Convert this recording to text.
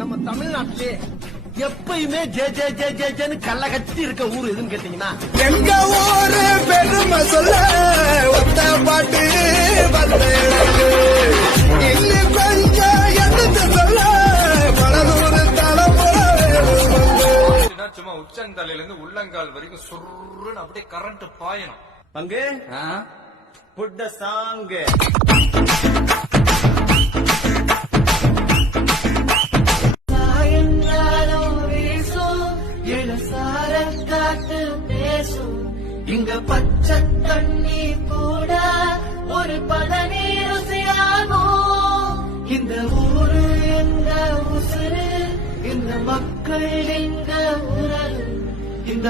நம்ம தமிழ்நாட்டிலே எப்பயுமே ஜே ஜே ஜே ஜே ஜேன்னு கல்ல கட்டி இருக்க ஊர் எதுன்னு கேட்டீங்கன்னா எங்க ஊரு பெருமை சொல்ல ஒத்த பாட்டு இன்னும் கொஞ்சம் எடுத்து சொல்ல பலதூர் தலைமுறை சும்மா உச்சந்தலையில இருந்து உள்ளங்கால் வரைக்கும் சுருன்னு அப்படியே கரண்ட் பாயணும். பங்கு புட்ட சாங்கு காத்து பேசும் இங்க பச்சை தண்ணி கூட ஒரு பதனி ருசியாகும். இந்த ஊரு எங்க உசுறு, இந்த மக்கள் எங்க உறவு, இந்த